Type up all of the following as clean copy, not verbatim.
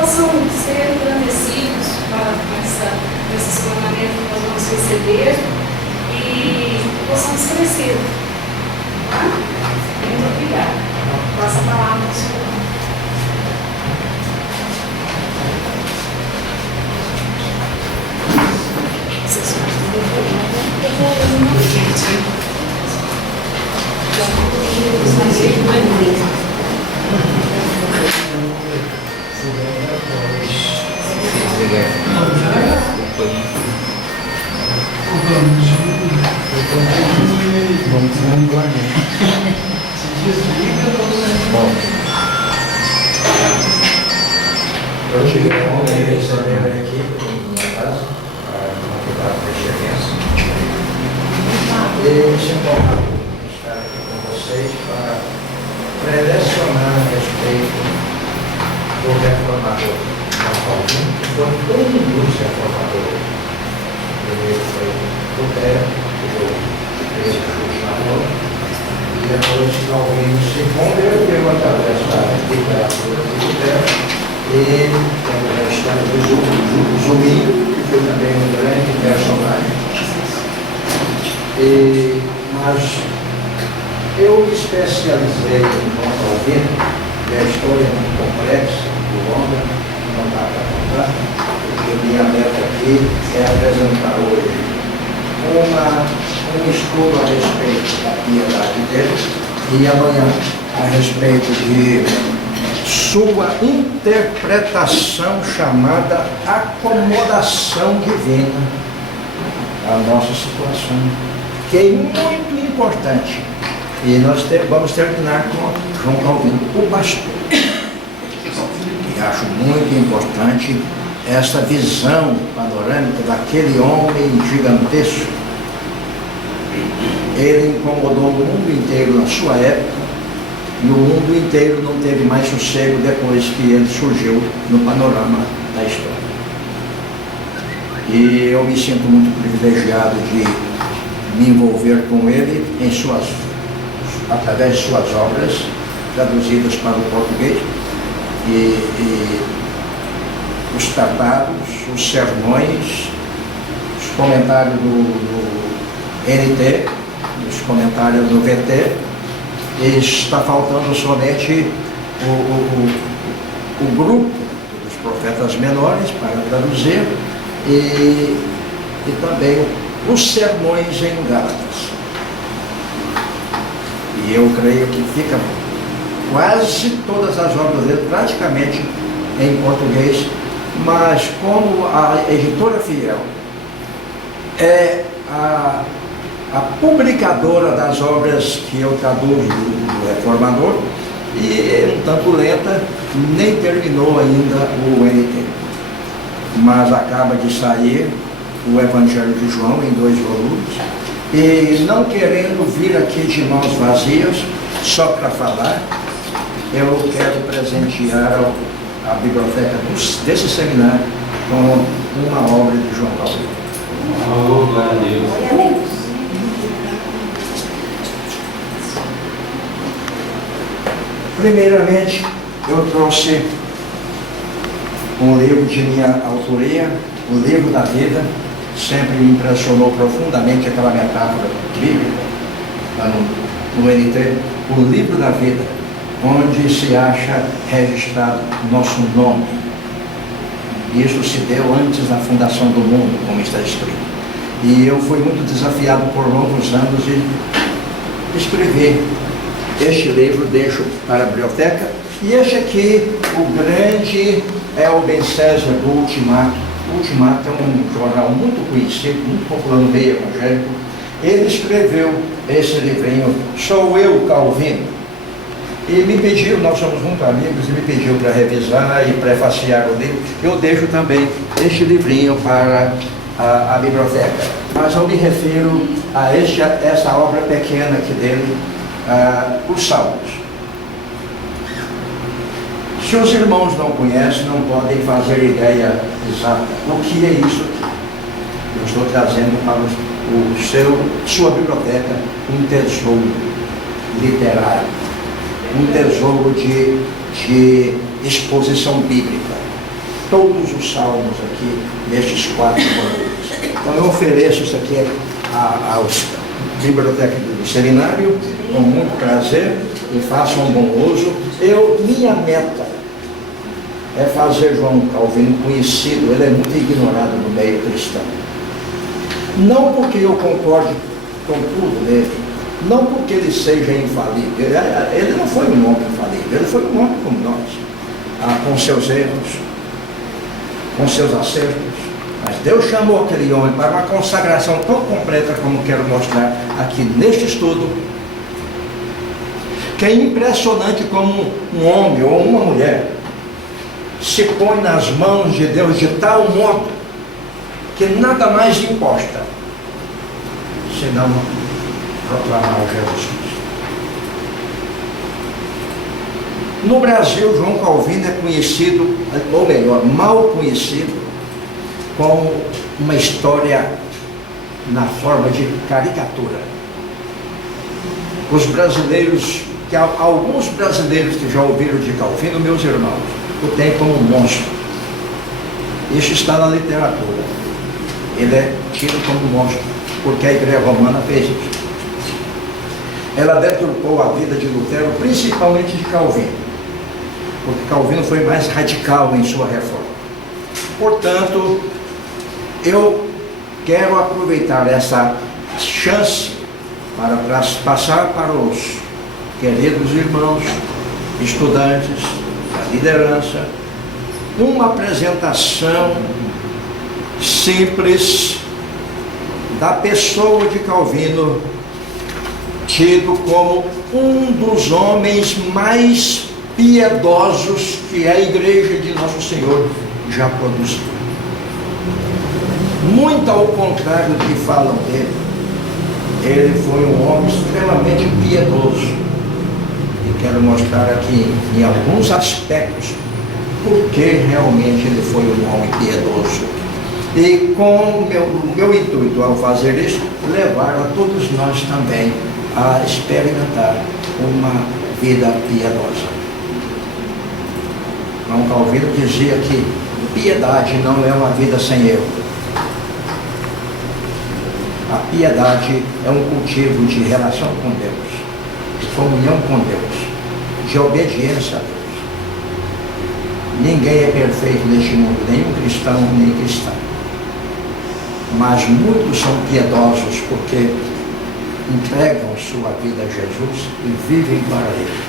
possam ser agradecidos com esse ensinamento que nós vamos receber e possamos crescer. Tá? Muito obrigada. Passa a palavra ao senhor. Eu tive a honra de receber aqui na minha casa, para convidar para esta criança. E me sinto honrado de estar aqui com vocês para prelecionar a respeito do reformador Calvino, que foi um dos reformadores. Primeiro foi Lutero, que deu igreja justa na Roma, e depois Calvino se converteu através da literatura de Lutero. E temos a história do Zuminho, que foi também um grande personagem. Mas eu me especializei em João Calvino, e a história é muito complexa, muito longa, não dá para contar. O que minha meta aqui é apresentar hoje um estudo a respeito da piedade dele e amanhã a respeito de sua interpretação chamada acomodação divina à nossa situação, que é muito importante. E nós vamos terminar com João Calvino, o pastor. E acho muito importante essa visão panorâmica daquele homem gigantesco. Ele incomodou o mundo inteiro na sua época, e o mundo inteiro não teve mais sossego depois que ele surgiu no panorama da história. E eu me sinto muito privilegiado de me envolver com ele através de suas obras, traduzidas para o português, e os tratados, os sermões, os comentários do NT, os comentários do VT. Está faltando somente o grupo dos profetas menores para traduzir e também os sermões em Gálatas. E eu creio que fica quase todas as obras dele praticamente em português, mas como a editora Fiel é a publicadora das obras que eu traduzo do Reformador, e é um tanto lenta, nem terminou ainda o NT. Mas acaba de sair o Evangelho de João em 2 volumes, e não querendo vir aqui de mãos vazias, só para falar, eu quero presentear a biblioteca desse seminário com uma obra de João Calvino. Oh, glória a Deus. Primeiramente, eu trouxe um livro de minha autoria, O Livro da Vida. Sempre me impressionou profundamente aquela metáfora bíblica, lá no NT, O Livro da Vida, onde se acha registrado nosso nome. Isso se deu antes da fundação do mundo, como está escrito. E eu fui muito desafiado por longos anos de escrever. Este livro deixo para a biblioteca, e este aqui, o grande, é o Ben César do Ultimato. O Ultimato é um jornal muito conhecido, muito popular no meio evangélico. Ele escreveu esse livrinho, Sou Eu, Calvino. E me pediu, nós somos muito amigos, e me pediu para revisar e prefaciar o livro. Eu deixo também este livrinho para a biblioteca. Mas eu me refiro a essa obra pequena aqui dele, os Salmos. Se os irmãos não conhecem, não podem fazer ideia exata o que é isso aqui. Eu estou trazendo para sua biblioteca um tesouro literário, um tesouro de exposição bíblica. todos os salmos aqui, nestes 4 volumes. Então eu ofereço isso aqui à biblioteca do seminário, com muito prazer, e façam um bom uso. Minha meta é fazer João Calvino conhecido. Ele é muito ignorado no meio cristão. Não porque eu concorde com tudo dele, não porque ele seja infalível. Ele não foi um homem infalível, ele foi um homem como nós, com seus erros, com seus acertos. Mas Deus chamou aquele homem para uma consagração tão completa como quero mostrar aqui neste estudo, que é impressionante como um homem ou uma mulher se põe nas mãos de Deus de tal modo que nada mais importa senão proclamar Jesus Cristo. No Brasil, João Calvino é conhecido, ou melhor, mal conhecido, com uma história na forma de caricatura. Os brasileiros, alguns brasileiros que já ouviram de Calvino, meus irmãos, o tem como um monstro. Isso está na literatura. Ele é tido como um monstro, porque a Igreja Romana fez isso. Ela deturpou a vida de Lutero, principalmente de Calvino, porque Calvino foi mais radical em sua reforma. Portanto, eu quero aproveitar essa chance para passar para os queridos irmãos, estudantes, da liderança, uma apresentação simples da pessoa de Calvino, tido como um dos homens mais piedosos que a Igreja de Nosso Senhor já produziu. Muito ao contrário do que falam dele, ele foi um homem extremamente piedoso. E quero mostrar aqui em alguns aspectos porque realmente ele foi um homem piedoso. E com o meu intuito ao fazer isso, levar a todos nós também a experimentar uma vida piedosa. João Calvino dizia que piedade não é uma vida sem erro. A piedade é um cultivo de relação com Deus, de comunhão com Deus, de obediência a Deus. Ninguém é perfeito neste mundo, nenhum cristão, nem cristã. Mas muitos são piedosos porque entregam sua vida a Jesus e vivem para Ele.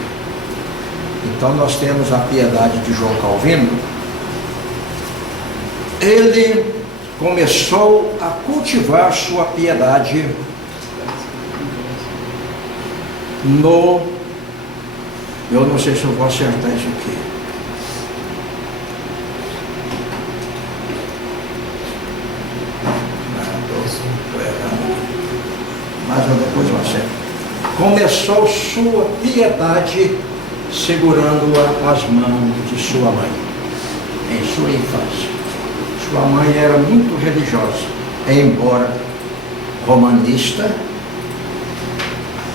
Então nós temos a piedade de João Calvino. Ele começou a cultivar sua piedade eu não sei se eu vou acertar isso aqui. Estou errando. Mas depois eu acerto. Começou sua piedade segurando-a com as mãos de sua mãe, em sua infância. Sua mãe era muito religiosa, embora romanista,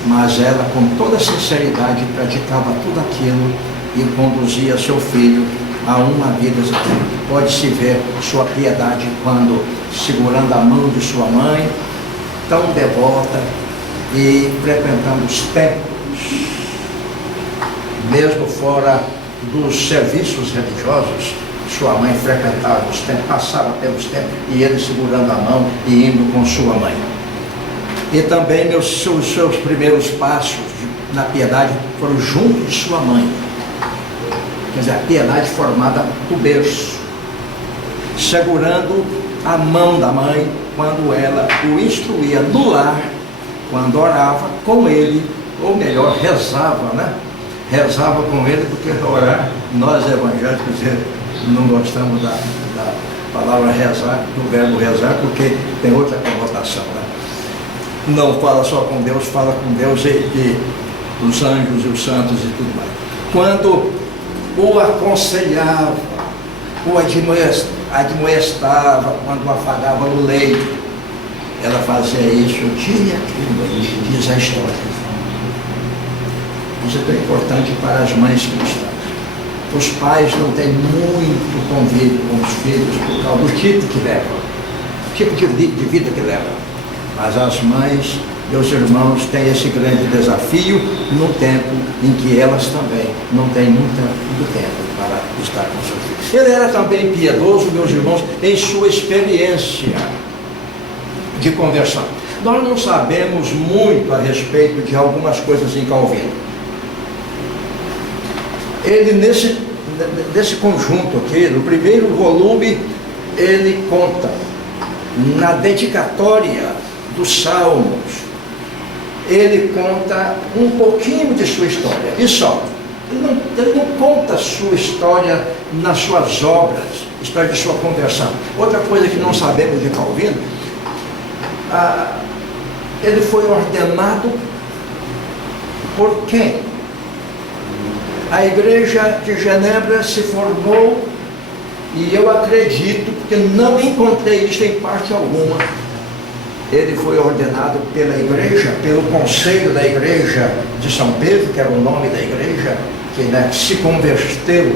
mas ela com toda sinceridade praticava tudo aquilo e conduzia seu filho a uma vida. Pode-se ver sua piedade quando segurando a mão de sua mãe, tão devota, e frequentando os templos, mesmo fora dos serviços religiosos. Sua mãe frequentava os templos, passava pelos templos, e ele segurando a mão e indo com sua mãe. E também seus primeiros passos na piedade foram junto de sua mãe. Quer dizer, a piedade formada do berço, segurando a mão da mãe quando ela o instruía no lar, quando orava com ele, ou melhor, rezava, né? Rezava com ele, porque orar, nós evangélicos não gostamos da palavra rezar, do verbo rezar, porque tem outra conotação, né? Não fala só com Deus, fala com Deus e os anjos e os santos e tudo mais. Quando o aconselhava, o admoestava, quando o afagava no leito, ela fazia isso dia e noite, diz a história. Isso é tão importante para as mães cristãs. Os pais não têm muito convívio com os filhos por causa do tipo que levam, tipo de vida que levam. Mas as mães, meus irmãos, têm esse grande desafio no tempo em que elas também não têm muito tempo para estar com seus filhos. Ele era também piedoso, meus irmãos, em sua experiência de conversão. Nós não sabemos muito a respeito de algumas coisas em Calvino. Ele, nesse conjunto aqui, no primeiro volume, ele conta, na dedicatória dos Salmos, ele conta um pouquinho de sua história, e só. Ele não conta a sua história nas suas obras, história de sua conversão. Outra coisa que não sabemos de Calvino, ele foi ordenado por quem? A igreja de Genebra se formou, e eu acredito, porque não encontrei isso em parte alguma, ele foi ordenado pela igreja, pelo conselho da igreja de São Pedro, que era o nome da igreja, que se converteu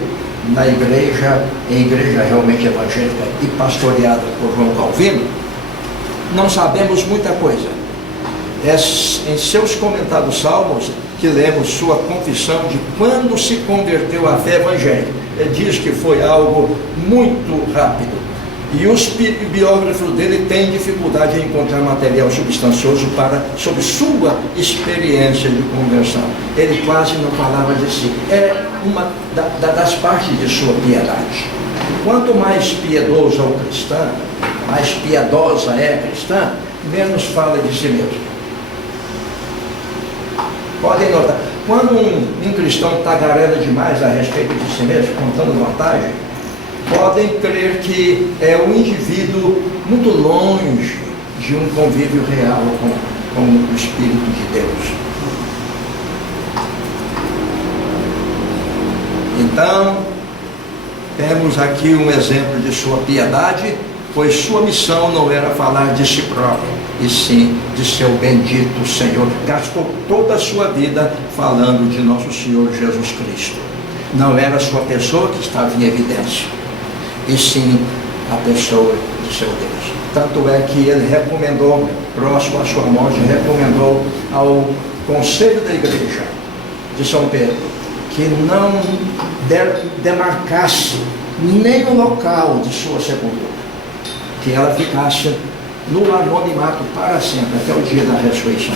na igreja, em igreja realmente evangélica e pastoreada por João Calvino. Não sabemos muita coisa. É em seus comentados salmos que lemos sua confissão de quando se converteu à fé evangélica. Ele diz que foi algo muito rápido. E os biógrafos dele têm dificuldade em encontrar material substancioso sobre sua experiência de conversão. Ele quase não falava de si. É uma das partes de sua piedade. Quanto mais piedoso é o cristão, mais piedosa é a cristã, menos fala de si mesmo. Podem notar, quando um cristão tagarela demais a respeito de si mesmo, contando vantagem, podem crer que é um indivíduo muito longe de um convívio real com o Espírito de Deus. Então, temos aqui um exemplo de sua piedade, pois sua missão não era falar de si próprio, e sim de seu bendito Senhor. Gastou toda a sua vida falando de nosso Senhor Jesus Cristo. Não era a sua pessoa que estava em evidência, e sim a pessoa de seu Deus. Tanto é que ele recomendou, próximo à sua morte, recomendou ao conselho da igreja de São Pedro que não demarcasse nem o local de sua sepultura, que ela ficasse no anonimato para sempre, até o dia da ressurreição.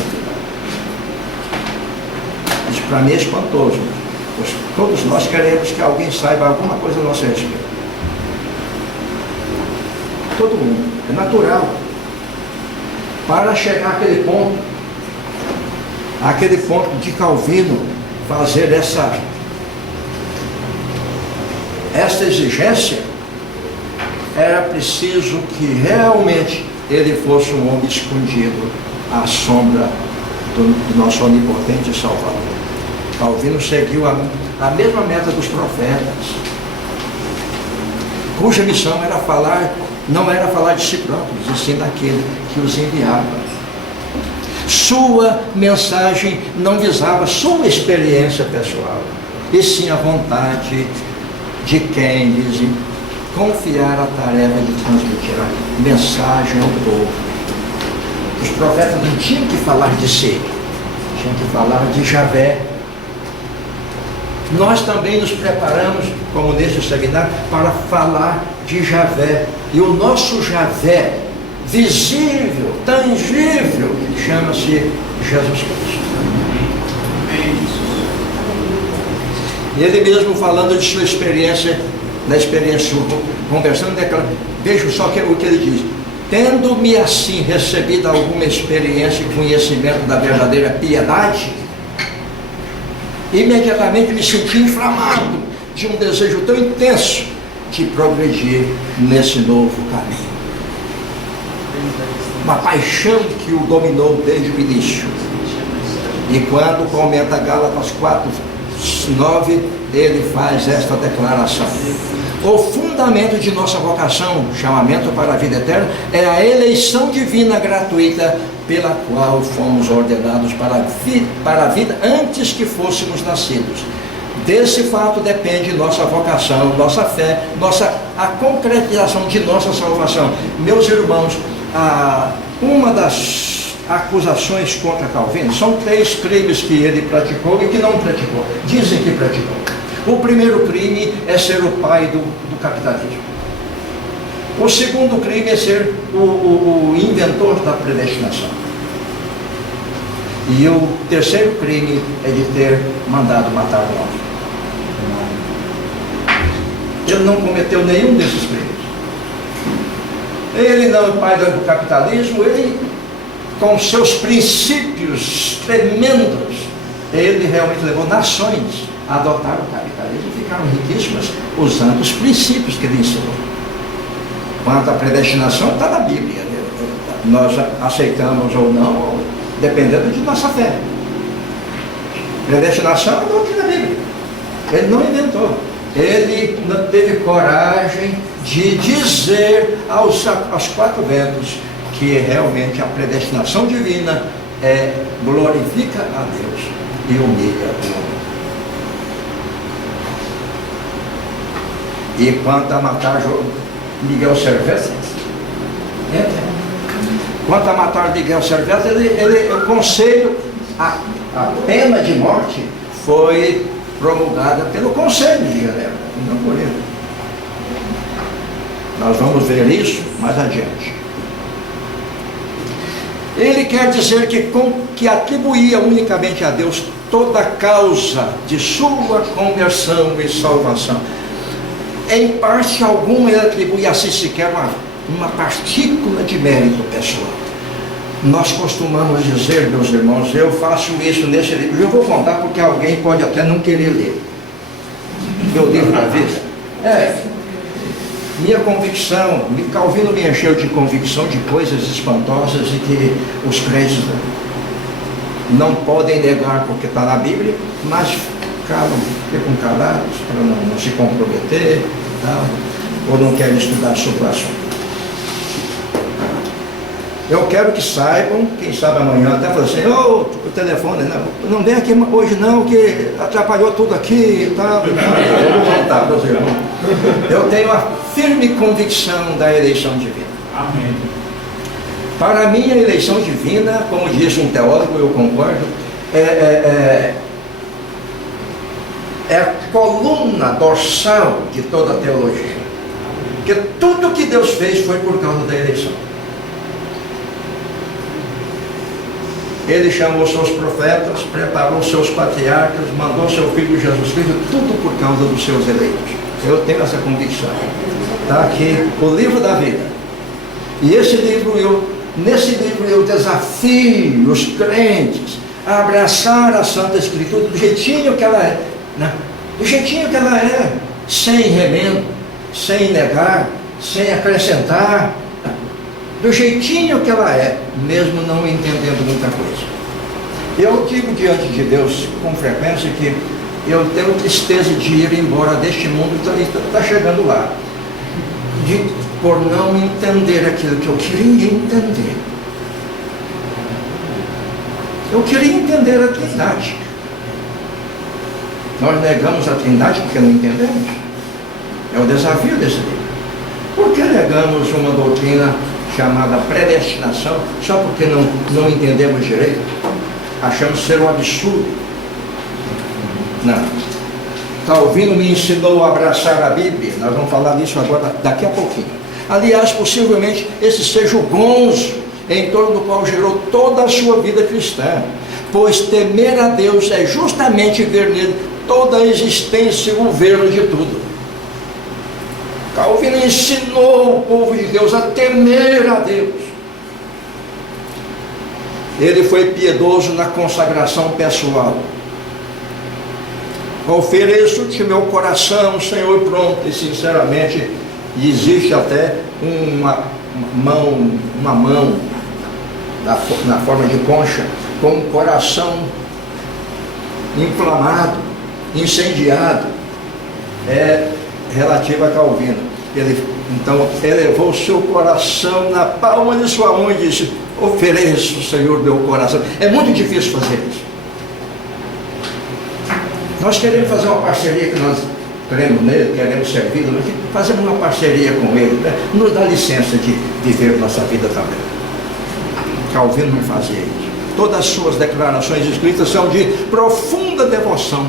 Isso para mim é espantoso, pois todos nós queremos que alguém saiba alguma coisa a nosso respeito. Todo mundo, é natural. Para chegar àquele ponto de Calvino fazer essa exigência, era preciso que realmente ele fosse um homem escondido à sombra do nosso onipotente Salvador. Calvino seguiu a mesma meta dos profetas, cuja missão era não era falar de si próprios, e sim daquele que os enviava. Sua mensagem não visava sua experiência pessoal, e sim a vontade de quem lhes confiar a tarefa de transmitir a mensagem ao povo. Os profetas não tinham que falar de si, tinham que falar de Javé. Nós também nos preparamos, como neste seminário, para falar de Javé. E o nosso Javé, visível, tangível, chama-se Jesus Cristo. Ele mesmo falando de sua experiência, da experiência conversando, veja só o que ele diz: tendo-me assim recebido alguma experiência e conhecimento da verdadeira piedade, imediatamente me senti inflamado de um desejo tão intenso de progredir nesse novo caminho. Uma paixão que o dominou desde o início. E quando comenta Gálatas 4:9, ele faz esta declaração: o fundamento de nossa vocação, chamamento para a vida eterna, é a eleição divina gratuita pela qual fomos ordenados para a vida antes que fôssemos nascidos, Desse fato depende nossa vocação, nossa fé, a concretização de nossa salvação. Meus irmãos, uma das acusações contra Calvino são 3 crimes que ele praticou e que não praticou. Dizem que praticou. O primeiro crime é ser o pai do capitalismo. O segundo crime é ser o inventor da predestinação. E o terceiro crime é de ter mandado matar o homem. Ele não cometeu nenhum desses crimes. Ele não é o pai do capitalismo, ele, com seus princípios tremendos, ele realmente levou nações a adotar o capitalismo e ficaram riquíssimas usando os princípios que ele ensinou. Quanto à predestinação, está na Bíblia. Nós aceitamos ou não, dependendo de nossa fé. Predestinação é a doutrina bíblica. Ele não inventou. Ele não teve coragem de dizer aos 4 ventos que realmente a predestinação divina glorifica a Deus e humilha o homem. E quanto a matar Miguel Servet, quanto a matar Miguel Servet, o conselho, a pena de morte foi promulgada pelo Conselho de Genebra, não por ele. Nós vamos ver isso mais adiante. Ele quer dizer que atribuía unicamente a Deus toda a causa de sua conversão e salvação. Em parte alguma ele atribui a si sequer uma partícula de mérito pessoal. Nós costumamos dizer, meus irmãos, eu faço isso nesse livro. Eu vou contar porque alguém pode até não querer ler. Meu livro da vida. Minha convicção, Calvino me encheu de convicção de coisas espantosas e que os crentes não podem negar porque está na Bíblia, mas ficam calados para não se comprometer, ou não querem estudar sobre o assunto. Eu quero que saibam, quem sabe amanhã até falar assim, o telefone, não vem aqui hoje não, que atrapalhou tudo aqui e tal. Eu vou voltar, meus irmãos. Eu tenho a firme convicção da eleição divina. Amém. Para mim, a eleição divina, como disse um teólogo, eu concordo, é a coluna dorsal de toda a teologia. Porque tudo que Deus fez foi por causa da eleição. Ele chamou seus profetas, preparou seus patriarcas, mandou seu Filho Jesus Cristo, tudo por causa dos seus eleitos. Eu tenho essa convicção. Está aqui o livro da vida. E nesse livro eu desafio os crentes a abraçar a Santa Escritura do jeitinho que ela é. Do jeitinho que ela é, sem remendo, sem negar, sem acrescentar. Do jeitinho que ela é, mesmo não entendendo muita coisa. Eu digo diante de Deus com frequência que eu tenho tristeza de ir embora deste mundo e está chegando lá, por não entender aquilo que eu queria entender. Eu queria entender a Trindade. Nós negamos a Trindade porque não entendemos. É o desafio desse livro. Por que negamos uma doutrina chamada predestinação, só porque não entendemos direito? Achamos ser um absurdo. Não. Calvino me ensinou a abraçar a Bíblia. Nós vamos falar disso agora, daqui a pouquinho. Aliás, possivelmente esse seja o gonzo em torno do qual gerou toda a sua vida cristã, pois temer a Deus é justamente ver nele toda a existência e o governo de tudo. Calvino ensinou o povo de Deus a temer a Deus. Ele foi piedoso na consagração pessoal. Ofereço-te meu coração, Senhor, pronto. E sinceramente, existe até uma mão na forma de concha, com um coração inflamado, incendiado, relativo a Calvino. Ele então elevou o seu coração na palma de sua mão e disse: ofereço, Senhor, meu coração. É muito difícil fazer isso. Nós queremos fazer uma parceria que nós cremos nele, queremos servi-lo, mas fazemos uma parceria com ele, né? Nos dá licença de viver nossa vida também. Calvino não fazia isso. Todas as suas declarações escritas são de profunda devoção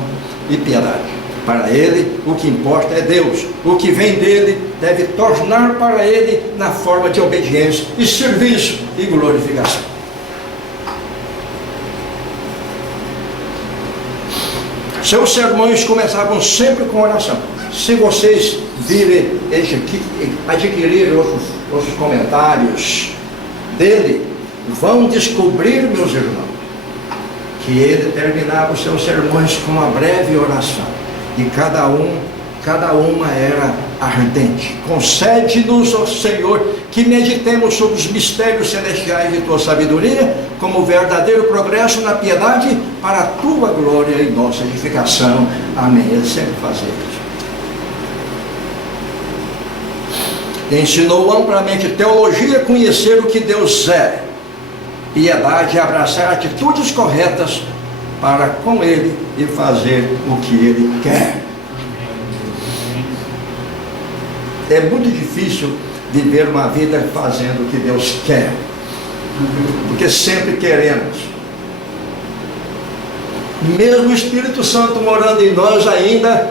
e piedade. Para ele, o que importa é Deus. O que vem dele deve tornar para ele na forma de obediência e serviço e glorificação. Seus sermões começavam sempre com oração. Se vocês virem, adquirir outros comentários dele, vão descobrir, meus irmãos, que ele terminava os seus sermões com uma breve oração. E cada uma era ardente. Concede-nos, ó Senhor, que meditemos sobre os mistérios celestiais de tua sabedoria, como verdadeiro progresso na piedade, para a tua glória e nossa edificação. Amém. Ele sempre fazia isso. Ensinou amplamente teologia, conhecer o que Deus é, piedade, abraçar atitudes corretas para com ele e fazer o que ele quer. É muito difícil viver uma vida fazendo o que Deus quer, porque sempre queremos. Mesmo o Espírito Santo morando em nós ainda,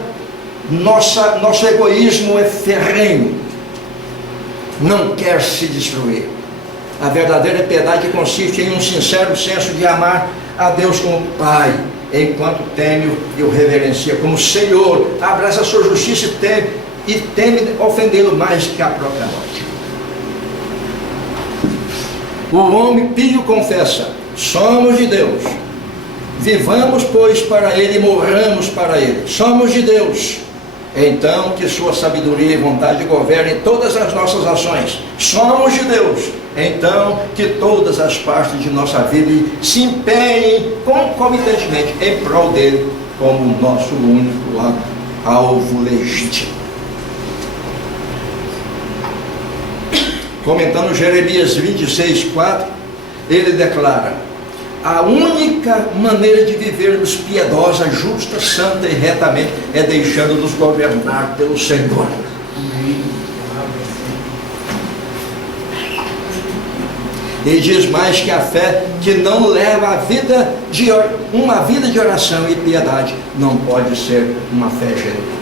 nosso egoísmo é ferrenho, não quer se destruir. A verdadeira piedade consiste em um sincero senso de amar a Deus como Pai, enquanto teme e o reverencia como Senhor, abraça a sua justiça e teme ofendê-lo mais que a própria morte. O homem pio confessa: somos de Deus, vivamos pois para ele e morramos para ele. Somos de Deus, então que sua sabedoria e vontade governem todas as nossas ações. Somos de Deus, então que todas as partes de nossa vida se empenhem concomitantemente em prol dele, como nosso único alvo legítimo. Comentando Jeremias 26:4, ele declara: a única maneira de vivermos piedosa, justa, santa e retamente é deixando-nos governar pelo Senhor. E diz mais que a fé que não leva uma vida de oração e piedade não pode ser uma fé genuína.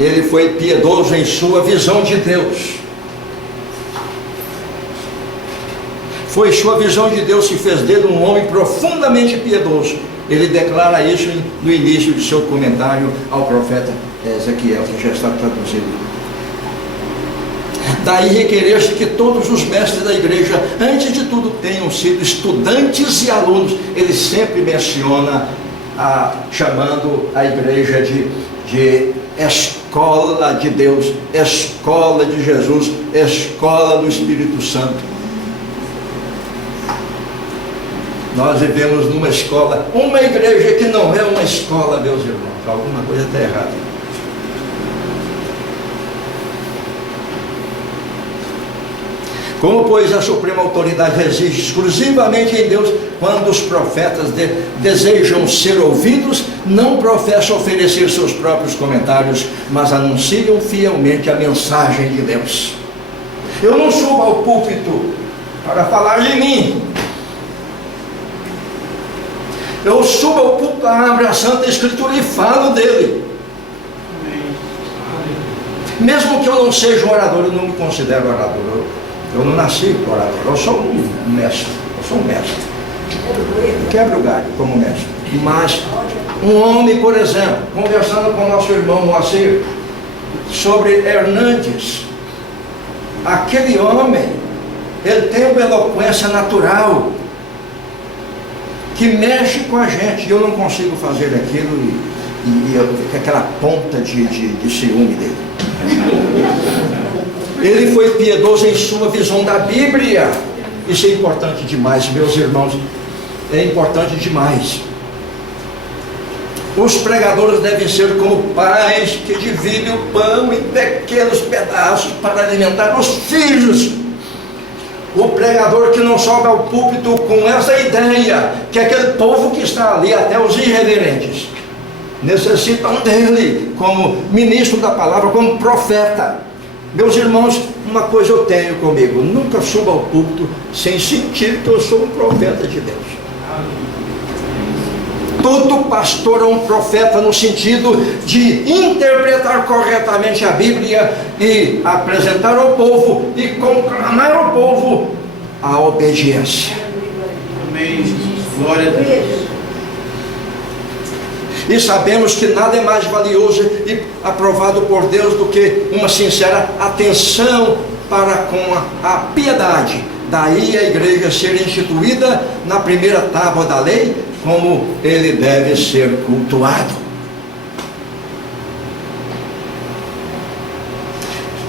Ele foi piedoso em sua visão de Deus. Foi sua visão de Deus que fez dele um homem profundamente piedoso. Ele declara isso no início de seu comentário ao profeta Ezequiel, que já está traduzido. Daí requerer-se que todos os mestres da igreja, antes de tudo, tenham sido estudantes e alunos. Ele sempre menciona, chamando a igreja de escola de Deus, escola de Jesus, escola do Espírito Santo. Nós vivemos numa escola, uma igreja que não é uma escola, meus irmãos. Alguma coisa está errada. Como, pois, a suprema autoridade reside exclusivamente em Deus, quando os profetas desejam ser ouvidos, não professam oferecer seus próprios comentários, mas anunciam fielmente a mensagem de Deus. Eu não subo ao púlpito para falar de mim. Eu subo ao púlpito, abro a Santa Escritura e falo dele. Mesmo que eu não seja um orador, eu não me considero orador. Eu não nasci orador, eu sou um mestre. Eu sou um mestre. Quebro o galho como mestre. Mas um homem, por exemplo, conversando com o nosso irmão Moacir sobre Hernandes, aquele homem, ele tem uma eloquência natural que mexe com a gente, e eu não consigo fazer aquilo, e eu fico aquela ponta de ciúme dele. Ele foi piedoso em sua visão da Bíblia. Isso é importante demais, meus irmãos, é importante demais. Os pregadores devem ser como pais que dividem o pão em pequenos pedaços para alimentar os filhos. O pregador que não sobe ao púlpito com essa ideia, que aquele povo que está ali, até os irreverentes, necessitam dele como ministro da palavra, como profeta. Meus irmãos, uma coisa eu tenho comigo: nunca suba ao púlpito sem sentir que eu sou um profeta de Deus. Todo pastor é um profeta no sentido de interpretar corretamente a Bíblia e apresentar ao povo e conclamar ao povo a obediência. Amém. Glória a Deus. E sabemos que nada é mais valioso e aprovado por Deus do que uma sincera atenção para com a piedade. Daí a igreja ser instituída na primeira tábua da lei, como ele deve ser cultuado.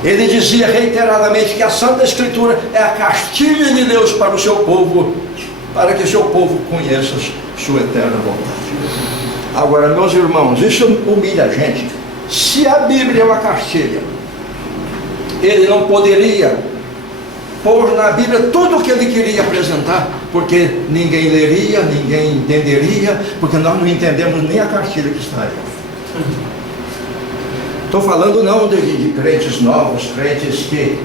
Ele dizia reiteradamente que a Santa Escritura é a cartilha de Deus para o seu povo, para que seu povo conheça sua eterna vontade. Agora, meus irmãos, isso humilha a gente. Se a Bíblia é uma cartilha, ele não poderia pôr na Bíblia tudo o que ele queria apresentar, porque ninguém leria, ninguém entenderia, porque nós não entendemos nem a cartilha que está aí. Estou falando não de crentes novos, crentes que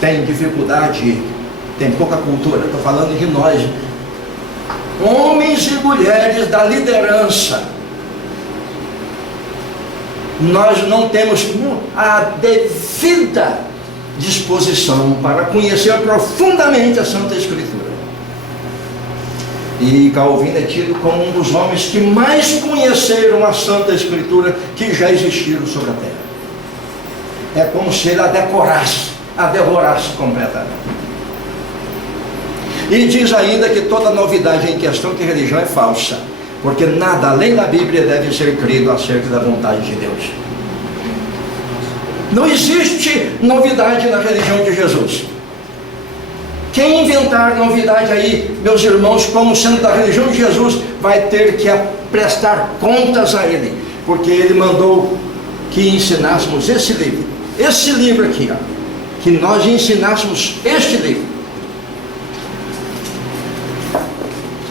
têm dificuldade, têm pouca cultura. Estou falando de nós, homens e mulheres da liderança. Nós não temos a devida disposição para conhecer profundamente a Santa Escritura. E Calvino é tido como um dos homens que mais conheceram a Santa Escritura que já existiram sobre a terra. É como se ele a devorasse completamente. E diz ainda que toda novidade em questão de religião é falsa, porque nada além da Bíblia deve ser crido acerca da vontade de Deus. Não existe novidade na religião de Jesus. Quem inventar novidade aí, meus irmãos, como sendo da religião de Jesus, vai ter que prestar contas a ele, porque ele mandou que ensinássemos esse livro aqui, ó, que nós ensinássemos este livro.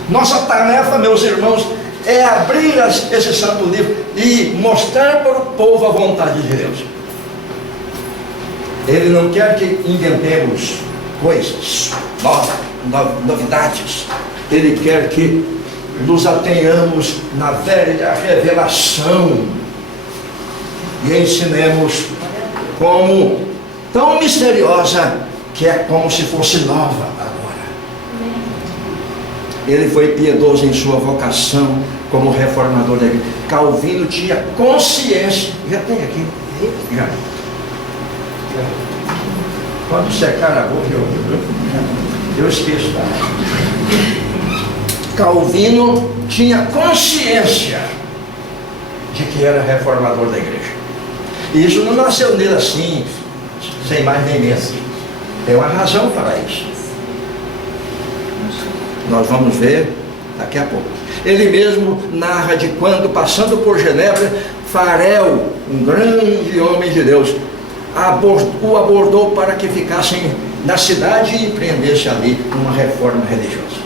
Nossa tarefa, meus irmãos, é abrir esse santo livro e mostrar para o povo a vontade de Deus. Ele não quer que inventemos coisas novidades. Ele quer que nos atenhamos na velha revelação e ensinemos como tão misteriosa que é como se fosse nova agora. Ele foi piedoso em sua vocação como reformador da igreja. Calvino tinha consciência. Já tem aqui? Já. Quando secar a boca, eu esqueço. Calvino tinha consciência de que era reformador da igreja. E isso não nasceu nele assim, sem mais nem menos. Tem uma razão para isso. Nós vamos ver daqui a pouco. Ele mesmo narra de quando, passando por Genebra, Farel, um grande homem de Deus, o abordou para que ficassem na cidade e empreendesse ali uma reforma religiosa.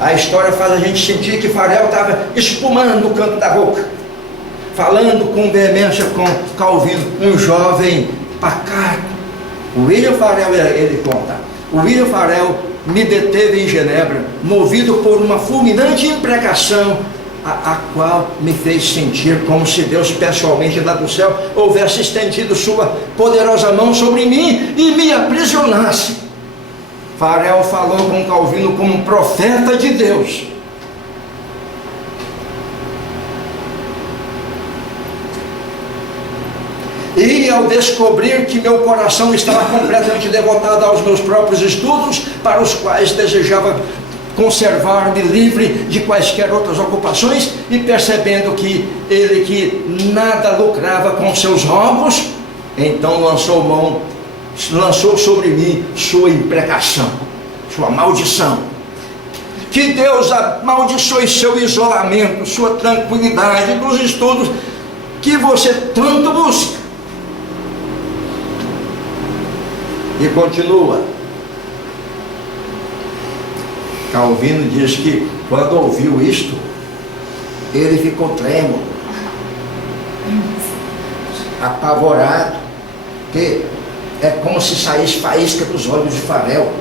A história faz a gente sentir que Farel estava espumando no canto da boca, falando com veemência com Calvino, um jovem pacato. O William Farel, ele conta, o William Farel me deteve em Genebra, movido por uma fulminante imprecação, a qual me fez sentir como se Deus pessoalmente lá do céu houvesse estendido sua poderosa mão sobre mim e me aprisionasse. Farel falou com Calvino como um profeta de Deus. E ao descobrir que meu coração estava completamente devotado aos meus próprios estudos, para os quais desejava conservar-me livre de quaisquer outras ocupações, e percebendo que ele que nada lucrava com seus roubos, então lançou sobre mim sua imprecação, sua maldição. Que Deus amaldiçoe seu isolamento, sua tranquilidade dos estudos que você tanto busca. E continua. Calvino diz que quando ouviu isto, ele ficou trêmulo, apavorado, que é como se saísse faísca dos olhos de Farel.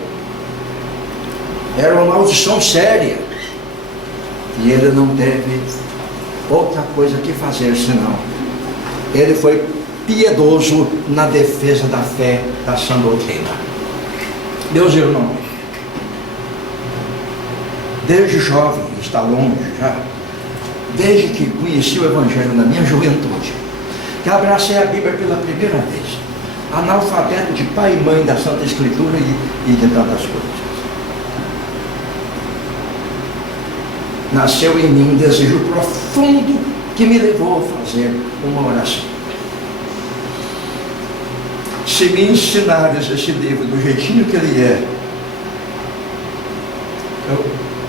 Era uma maldição séria. E ele não teve outra coisa que fazer senão. Ele foi piedoso na defesa da fé da sã doutrina. Meus irmãos, desde jovem, está longe já, desde que conheci o Evangelho na minha juventude, que abracei a Bíblia pela primeira vez, analfabeto de pai e mãe da Santa Escritura e de tantas coisas, nasceu em mim um desejo profundo que me levou a fazer uma oração. Se me ensinares esse livro do jeitinho que ele é,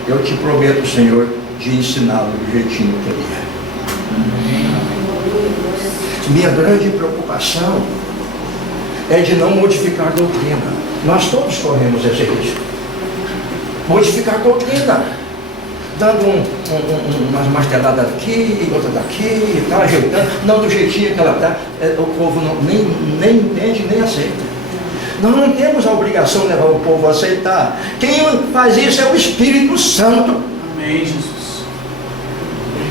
eu te prometo, Senhor, de ensiná-lo do jeitinho que ele é. Minha grande preocupação é de não modificar a doutrina. Nós todos corremos esse risco. Modificar a doutrina, dando umas marteladas aqui, outra daqui, tá ajeitando, não do jeitinho que ela está. O povo nem entende, nem aceita. Nós não temos a obrigação de levar o povo a aceitar. Quem faz isso é o Espírito Santo. Amém, Jesus.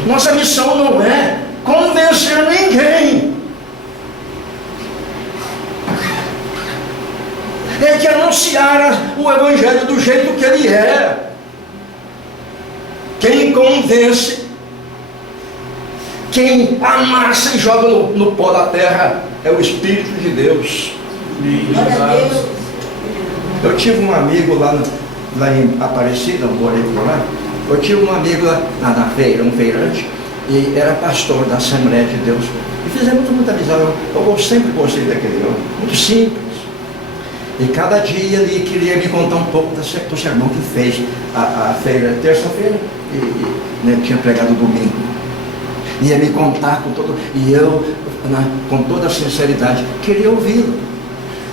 Nossa missão não é convencer ninguém. É de anunciar o Evangelho do jeito que ele é. Quem convence, quem amassa e joga no pó da terra é o Espírito de Deus. Eu tive um amigo lá em Aparecida, eu morei por lá. Eu tive um amigo lá na feira, um feirante, e era pastor da Assembleia de Deus. E fizemos muita amizade. Eu sempre gostei daquele homem, muito simples. E cada dia ele queria me contar um pouco do sermão que fez a feira, terça-feira, e tinha pregado domingo. Ia me contar e eu, com toda a sinceridade, queria ouvi-lo.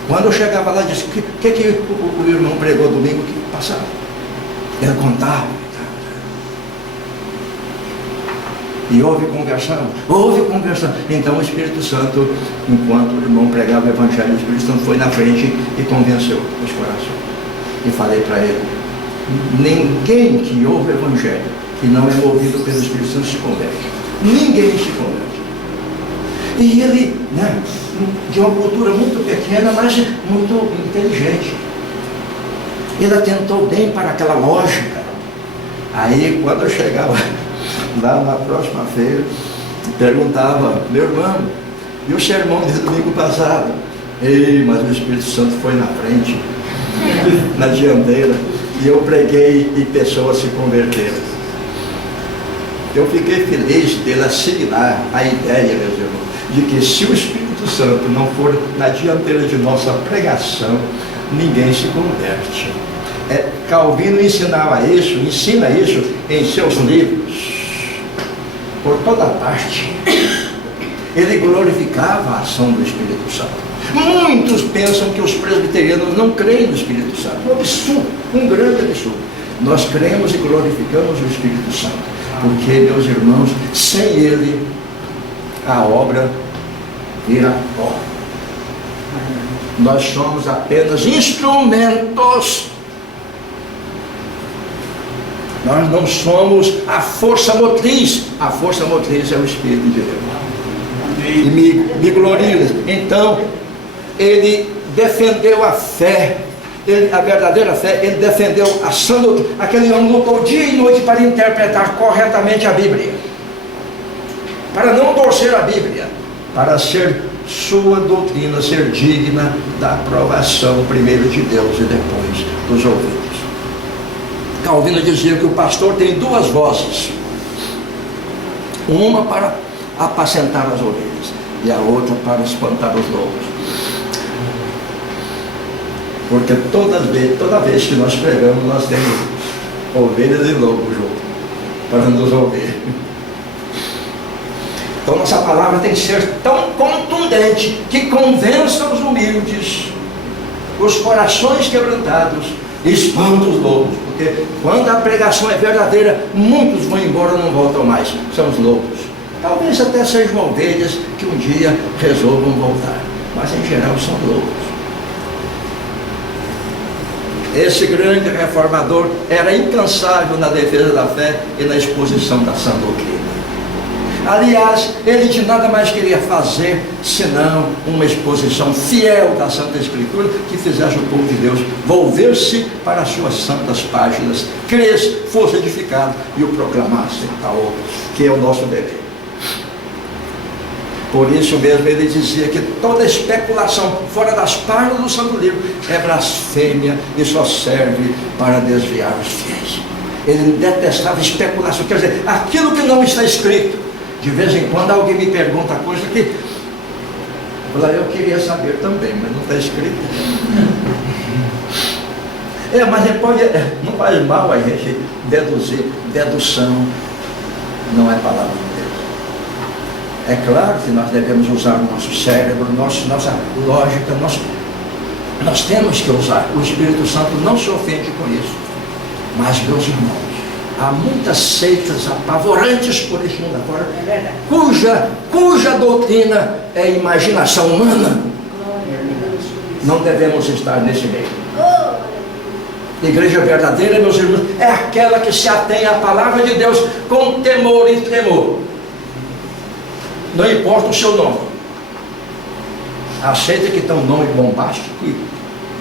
Quando eu chegava lá, disse: o que o irmão pregou domingo que passava? Ele contava. E houve conversão. Então o Espírito Santo, enquanto o irmão pregava o Evangelho, o Espírito Santo foi na frente e convenceu os corações. E falei para ele: ninguém que ouve o Evangelho e não é movido pelo Espírito Santo se converte. Ninguém se converte. E ele, de uma cultura muito pequena, mas muito inteligente. Ele atentou bem para aquela lógica. Aí, quando eu chegava lá na próxima feira, perguntava: meu irmão, e o sermão de domingo passado? Ei, mas o Espírito Santo foi na frente, na dianteira, e eu preguei e pessoas se converteram. Eu fiquei feliz dele assimilar a ideia, meus irmãos, de que se o Espírito Santo não for na dianteira de nossa pregação, ninguém se converte. Calvino ensina isso em seus livros, por toda parte. Ele glorificava a ação do Espírito Santo. Muitos pensam que os presbiterianos não creem no Espírito Santo. Um absurdo, um grande absurdo. Nós cremos e glorificamos o Espírito Santo, porque, meus irmãos, sem ele a obra vira pó. Nós somos apenas instrumentos. Nós não somos a força motriz. A força motriz é o Espírito de Deus. E me gloria. Então, ele defendeu a fé, a verdadeira fé. Ele defendeu a sã doutrina. Aquele homem lutou dia e noite para interpretar corretamente a Bíblia, para não torcer a Bíblia, para ser sua doutrina, ser digna da aprovação primeiro de Deus e depois dos ouvidos. Calvino dizia que o pastor tem duas vozes, uma para apacentar as ovelhas e a outra para espantar os lobos. Porque toda vez que nós pregamos, nós temos ovelhas e lobos juntos para nos ouvir. Então nossa palavra tem que ser tão contundente que convença os humildes os corações quebrantados espanta os lobos, porque quando a pregação é verdadeira, muitos vão embora e não voltam mais, são os lobos. Talvez até sejam ovelhas que um dia resolvam voltar, mas em geral são lobos. Esse grande reformador era incansável na defesa da fé e na exposição da sã doutrina. Aliás, ele de nada mais queria fazer senão uma exposição fiel da Santa Escritura que fizesse o povo de Deus volver-se para as suas santas páginas, cresce, fosse edificado e o proclamasse a outros, que é o nosso dever. Por isso mesmo ele dizia que toda especulação fora das páginas do Santo Livro é blasfêmia e só serve para desviar os fiéis. Ele detestava especulação, quer dizer, aquilo que não está escrito. De vez em quando alguém me pergunta coisa que eu queria saber também, mas não está escrito. Mas pode, não faz mal a gente deduzir. Dedução não é palavra de Deus. É claro que nós devemos usar o nosso cérebro, nossa lógica, nós temos que usar. O Espírito Santo não se ofende com isso. Mas, meus irmãos, há muitas seitas apavorantes por esse mundo afora, cuja doutrina é imaginação humana. Não devemos estar nesse meio. Igreja verdadeira, meus irmãos, é aquela que se atém à palavra de Deus com temor e tremor. Não importa o seu nome. Aceita que tem um nome bombástico e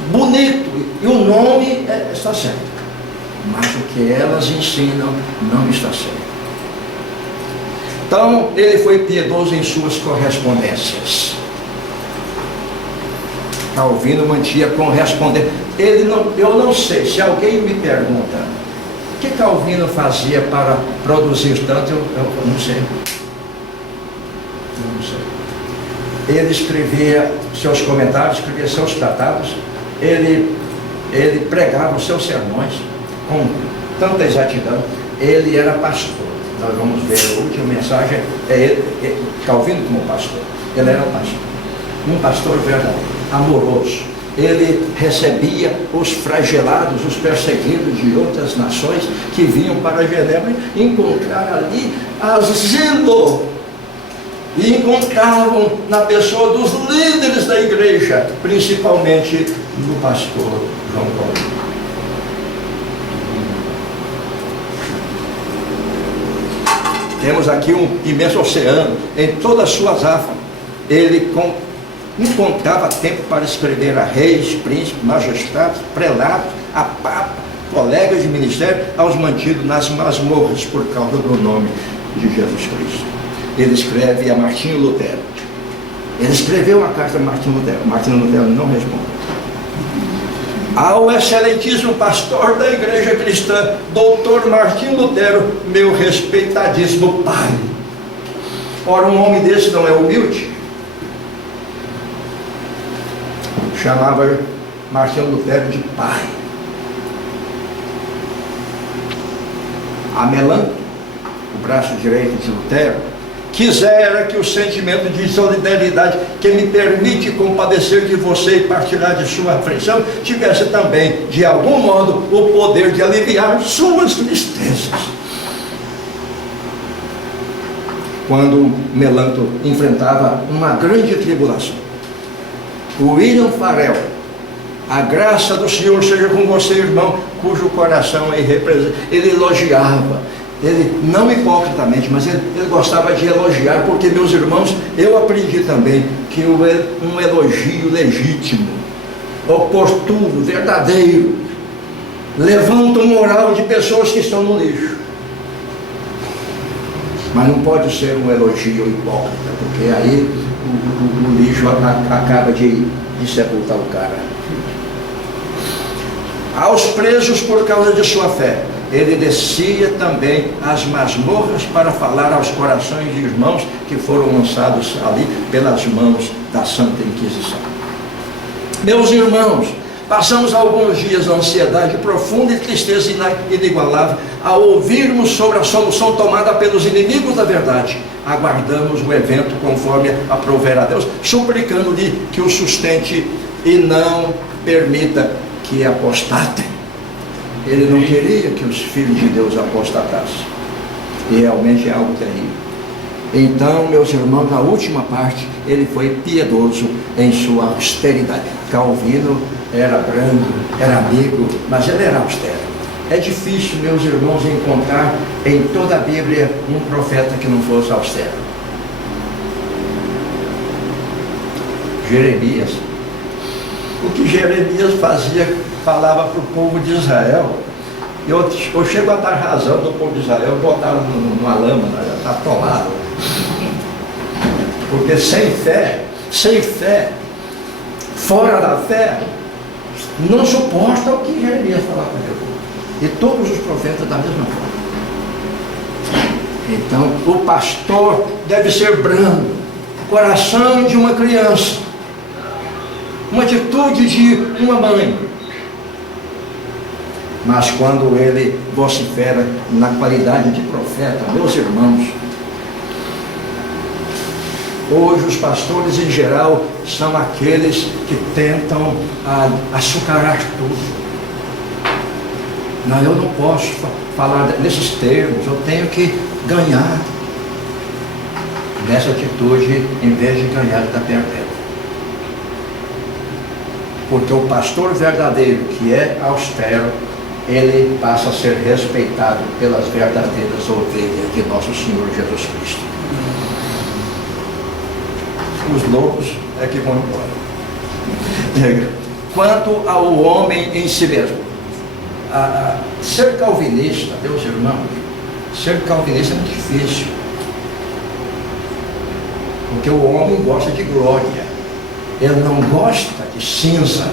bonito, e o nome está certo. Mas o que elas ensinam não está certo. Então, ele foi piedoso em suas correspondências. Calvino mantinha correspondência. Eu não sei, se alguém me pergunta o que Calvino fazia para produzir tanto, eu não sei. Eu não sei. Ele escrevia seus comentários, escrevia seus tratados, ele pregava os seus sermões com tanta exatidão. Ele era pastor. Nós vamos ver a última mensagem, Calvino como pastor. Ele era pastor, um pastor verdadeiro, amoroso. Ele recebia os flagelados, os perseguidos de outras nações que vinham para Genebra encontrar ali asilo, e encontravam na pessoa dos líderes da igreja, principalmente no pastor João Paulo. Temos aqui um imenso oceano em todas as suas afas. Ele encontrava tempo para escrever a reis, príncipes, magistrados, prelados, a papa, colegas de ministério, aos mantidos nas masmorras por causa do nome de Jesus Cristo. Ele escreve a Martinho Lutero. Ele escreveu uma carta a Martinho Lutero. Martinho Lutero não responde. Ao excelentíssimo pastor da igreja cristã, doutor Martinho Lutero, meu respeitadíssimo pai. Ora, um homem desse não é humilde? Chamava Martinho Lutero de pai. Amelanto, o braço direito de Lutero, quisera que o sentimento de solidariedade que me permite compadecer de você e partilhar de sua aflição tivesse também, de algum modo, o poder de aliviar suas tristezas. Quando Melanto enfrentava uma grande tribulação, o William Farel, a graça do Senhor seja com você, irmão, cujo coração é irrepreensível, ele elogiava. Ele, não hipocritamente, mas ele gostava de elogiar, porque, meus irmãos, eu aprendi também que um elogio legítimo, oportuno, verdadeiro, levanta o moral de pessoas que estão no lixo. Mas não pode ser um elogio hipócrita, porque aí o lixo acaba de sepultar o cara. Aos presos por causa de sua fé, ele descia também às masmorras para falar aos corações de irmãos que foram lançados ali pelas mãos da Santa Inquisição. Meus irmãos, passamos alguns dias de ansiedade profunda e tristeza inigualável ao ouvirmos sobre a solução tomada pelos inimigos da verdade. Aguardamos o evento conforme aprouver a Deus, suplicando-lhe que o sustente e não permita que apostatem. Ele não queria que os filhos de Deus apostatassem. E realmente é algo terrível. Então, meus irmãos, na última parte, ele foi piedoso em sua austeridade. Calvino era brando, era amigo, mas ele era austero. É difícil, meus irmãos, encontrar em toda a Bíblia um profeta que não fosse austero. Jeremias. O que Jeremias fazia, falava para o povo de Israel. Eu chego a dar razão do povo de Israel, botaram numa lama, está atolado. Porque sem fé, fora da fé, não suporta o que Jeremias falava para ele. E todos os profetas da mesma forma. Então, o pastor deve ser brando, coração de uma criança, uma atitude de uma mãe. Mas quando ele vocifera na qualidade de profeta, meus irmãos, hoje os pastores em geral são aqueles que tentam açucarar tudo. Não, eu não posso falar nesses termos, eu tenho que ganhar. Nessa atitude, em vez de ganhar, ele está perdendo. Porque o pastor verdadeiro, que é austero, ele passa a ser respeitado pelas verdadeiras ovelhas de nosso Senhor Jesus Cristo. Os lobos é que vão embora. Quanto ao homem em si mesmo, ser calvinista, meus irmãos, ser calvinista é muito difícil. Porque o homem gosta de glória, ele não gosta de cinza,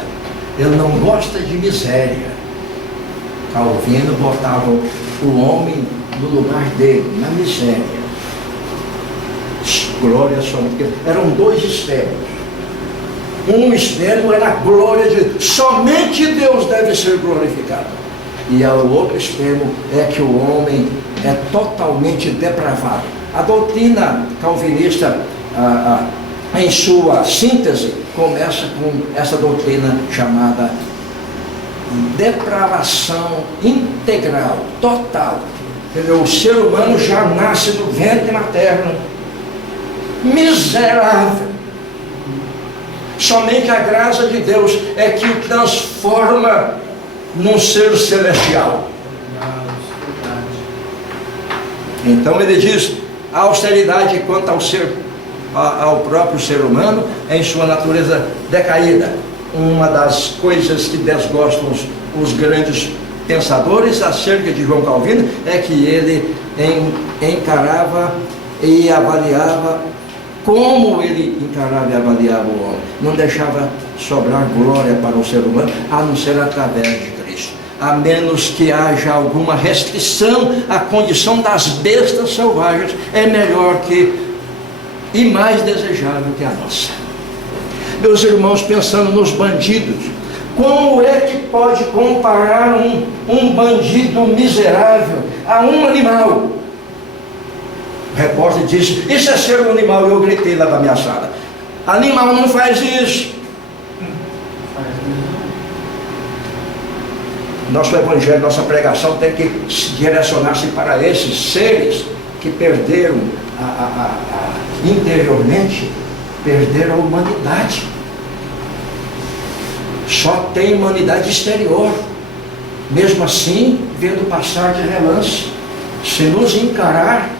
ele não gosta de miséria. Calvino botava o homem no lugar dele, na miséria. Glória somente. Eram dois extremos. Um extremo era a glória de Deus. Somente Deus deve ser glorificado. E o outro extremo é que o homem é totalmente depravado. A doutrina calvinista, em sua síntese, começa com essa doutrina chamada depravação integral, total. O ser humano já nasce no ventre materno miserável. Somente a graça de Deus é que o transforma num ser celestial. Então ele diz, a austeridade quanto ao próprio ser humano em sua natureza decaída. Uma das coisas que desgostam os grandes pensadores acerca de João Calvino é que ele encarava e avaliava como ele encarava e avaliava o homem. Não deixava sobrar glória para o ser humano, a não ser através de Cristo. A menos que haja alguma restrição à condição das bestas selvagens, é melhor que e mais desejável que a nossa. Meus irmãos, pensando nos bandidos, como é que pode comparar um bandido miserável a um animal? O repórter disse, isso é ser um animal. Eu gritei lá da minha sala, animal não faz isso. Nosso evangelho, nossa pregação tem que direcionar-se para esses seres que perderam interiormente, perderam a humanidade. Só tem humanidade exterior. Mesmo assim, vendo passar de relance, se nos encarar,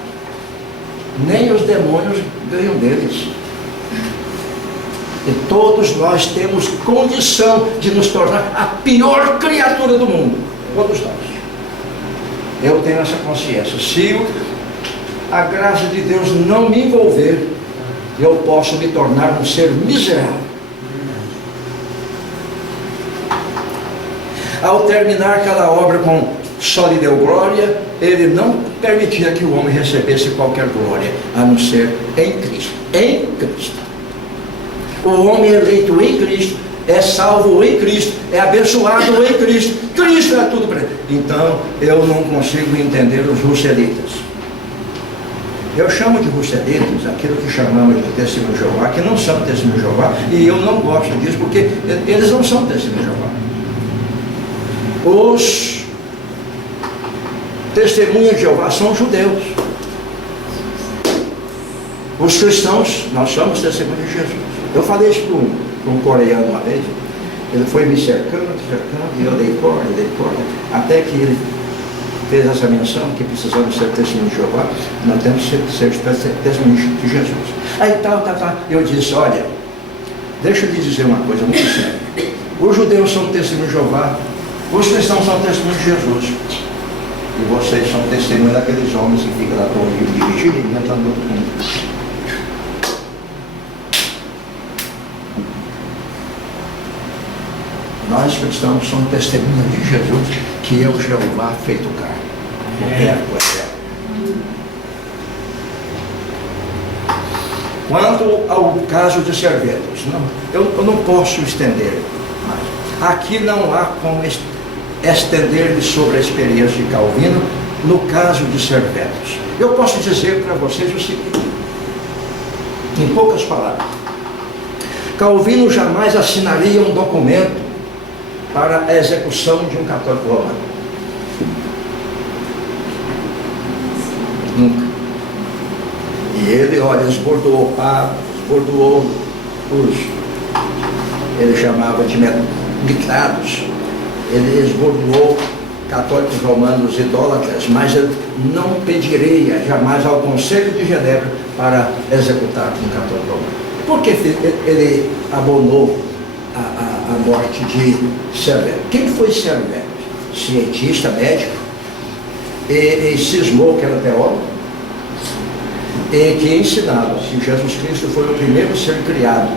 nem os demônios ganham deles. E todos nós temos condição de nos tornar a pior criatura do mundo. Todos nós. Eu tenho essa consciência. Se a graça de Deus não me envolver, eu posso me tornar um ser miserável. Ao terminar aquela obra com só lhe deu glória, ele não permitia que o homem recebesse qualquer glória, a não ser em Cristo. Em Cristo. O homem eleito em Cristo é salvo em Cristo, é abençoado em Cristo. Cristo é tudo para ele. Então, eu não consigo entender os russelitas. Eu chamo de ruscelitas aquilo que chamamos de testemunho de Jeová, que não são testemunho de Jeová, e eu não gosto disso, porque eles não são testemunho de Jeová. Os testemunhos de Jeová são judeus. Os cristãos, nós somos testemunhos de Jesus. Eu falei isso para um coreano uma vez. Ele foi me cercando, e eu dei corda, até que ele fez essa menção que precisamos ser testemunhos de Jeová, nós temos que ser testemunhos de Jesus. Aí eu disse, olha, deixa eu lhe dizer uma coisa muito séria. Os judeus são testemunhos de Jeová, os cristãos são testemunhos de Jesus. E vocês são testemunhos daqueles homens que ficam na torre de vigília e inventando outro mundo. Nós cristãos somos testemunhas de Jesus, que é o Jeová feito carne. O verbo eterno. Quanto ao caso de Servetos, eu não posso estender mais. Aqui não há como estender sobre a experiência de Calvino no caso de Servetos. Eu posso dizer para vocês o seguinte, em poucas palavras. Calvino jamais assinaria um documento para a execução de um católico romano. Nunca. E ele, olha, esbordoou o Papa, esbordoou ele chamava de mitrados, ele esbordoou católicos romanos idólatras, mas ele não pediria jamais ao Conselho de Genebra para executar um católico romano. Por que ele abonou a morte de Servetos? Quem foi Servetos? Cientista, médico, e cismou que era teólogo, e que ensinava que Jesus Cristo foi o primeiro a ser criado.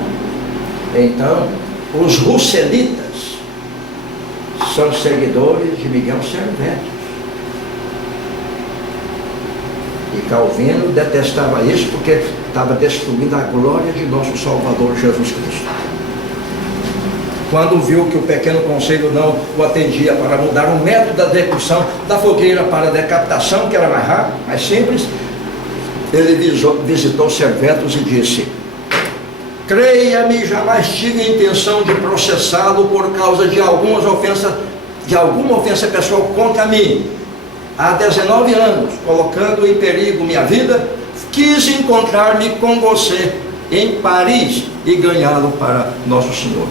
Então, os russelitas são seguidores de Miguel Servetos. E Calvino detestava isso porque estava destruindo a glória de nosso Salvador Jesus Cristo. Quando viu que o pequeno conselho não o atendia para mudar o método da execução da fogueira para a decapitação, que era mais rápido, mais simples, ele visitou Servetos e disse: creia-me, jamais tive a intenção de processá-lo por causa de alguma ofensa pessoal contra mim. Há 19 anos, colocando em perigo minha vida, quis encontrar-me com você em Paris e ganhá-lo para Nosso Senhor.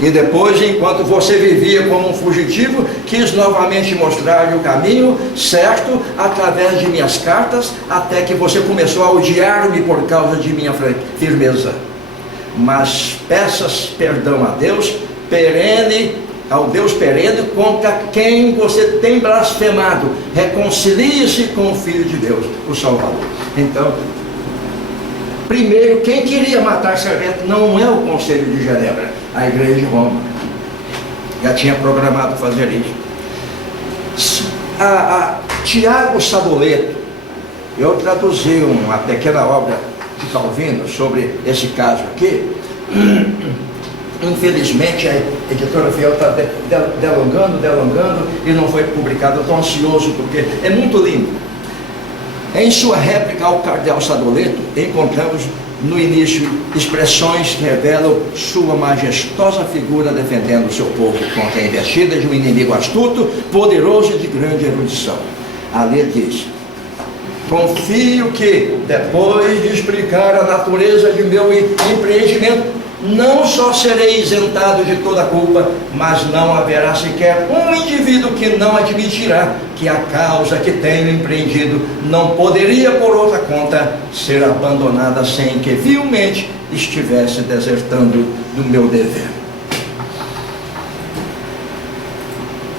E depois, enquanto você vivia como um fugitivo, quis novamente mostrar-lhe o caminho certo através de minhas cartas, até que você começou a odiar-me por causa de minha firmeza. Mas peças perdão a Deus perene, ao Deus perene, contra quem você tem blasfemado. Reconcilie-se com o Filho de Deus, o Salvador. Então, primeiro, quem queria matar Servetos não é o Conselho de Genebra, a Igreja de Roma. Já tinha programado fazer isso. Tiago Sadoleto, eu traduzi uma pequena obra de Calvino sobre esse caso aqui. Infelizmente a editora Fiel está delongando e não foi publicado. Eu estou ansioso porque é muito lindo. Em sua réplica ao cardeal Sadoleto, encontramos no início expressões que revelam sua majestosa figura defendendo o seu povo contra a investida de um inimigo astuto, poderoso e de grande erudição. Ali diz: confio que, depois de explicar a natureza de meu empreendimento, não só serei isentado de toda culpa, mas não haverá sequer um indivíduo que não admitirá que a causa que tenho empreendido não poderia por outra conta ser abandonada sem que vilmente estivesse desertando do meu dever.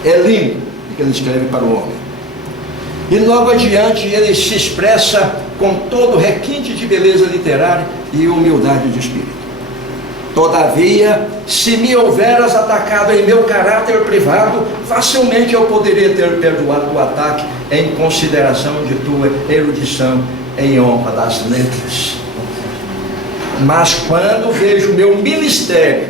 É lindo o que ele escreve para o homem. E logo adiante ele se expressa com todo requinte de beleza literária e humildade de espírito. Todavia, se me houveras atacado em meu caráter privado, facilmente eu poderia ter perdoado o ataque em consideração de tua erudição em honra das letras. Mas quando vejo meu ministério,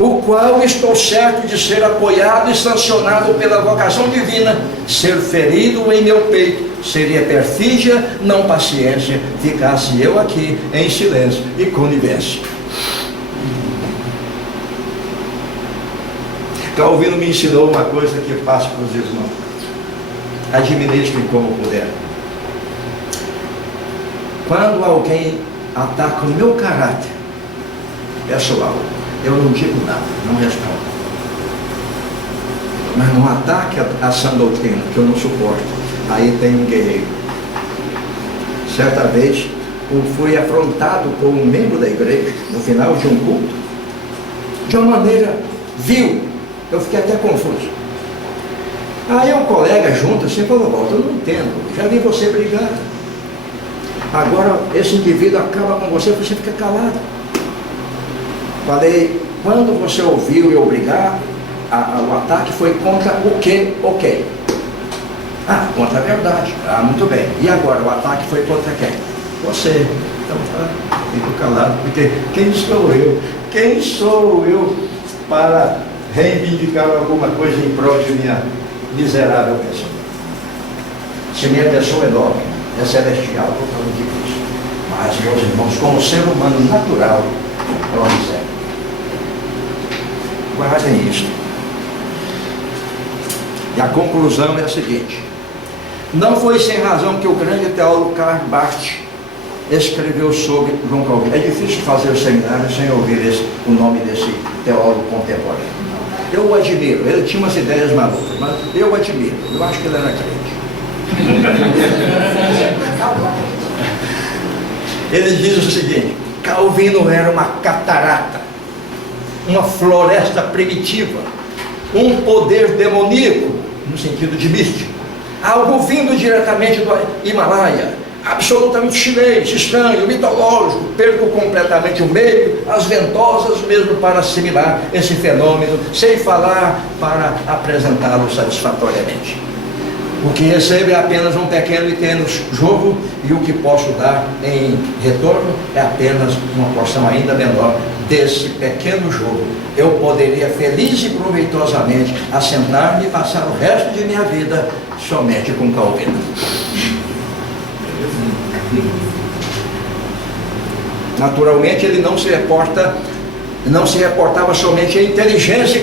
o qual estou certo de ser apoiado e sancionado pela vocação divina, ser ferido em meu peito, seria perfídia, não paciência, ficasse eu aqui em silêncio e conivência. Calvino me ensinou uma coisa que eu passo para os irmãos: administrem como puder. Quando alguém ataca o meu caráter pessoal, eu não digo nada, não respondo. Mas não ataque a sã doutrina, que eu não suporto. Aí tem um guerreiro. Certa vez, eu fui afrontado por um membro da igreja, no final de um culto, de uma maneira vil. Eu fiquei até confuso. Aí um colega junto assim falou: Walter, eu não entendo, já vi você brigar. Agora esse indivíduo acaba com você, você fica calado. Falei: quando você ouviu eu brigar, o ataque foi contra o quê? Ok. Ah, contra a verdade. Ah, muito bem. E agora o ataque foi contra quem? Você. Então fico calado, porque quem sou eu? Quem sou eu para reivindicar alguma coisa em prol de minha miserável pessoa? Se minha pessoa é nobre, é celestial, estou falando de Cristo. Mas, meus irmãos, como ser humano natural, é uma miséria. Guardem isto. E a conclusão é a seguinte: não foi sem razão que o grande teólogo Karl Barth escreveu sobre João Calvino. É difícil fazer o seminário sem ouvir o nome desse teólogo contemporâneo. Eu o admiro, ele tinha umas ideias malucas, mas eu o admiro, eu acho que ele era crente. Ele diz o seguinte: Calvino era uma catarata, uma floresta primitiva, um poder demoníaco, no sentido de místico, algo vindo diretamente do Himalaia, absolutamente chinês, estranho, mitológico. Perco completamente o meio, as ventosas mesmo para assimilar esse fenômeno, sem falar para apresentá-lo satisfatoriamente. O que recebo é apenas um pequeno e tênue jogo, e o que posso dar em retorno é apenas uma porção ainda menor desse pequeno jogo. Eu poderia feliz e proveitosamente assentar-me e passar o resto de minha vida somente com Calvino. Naturalmente ele não se reportava somente à inteligência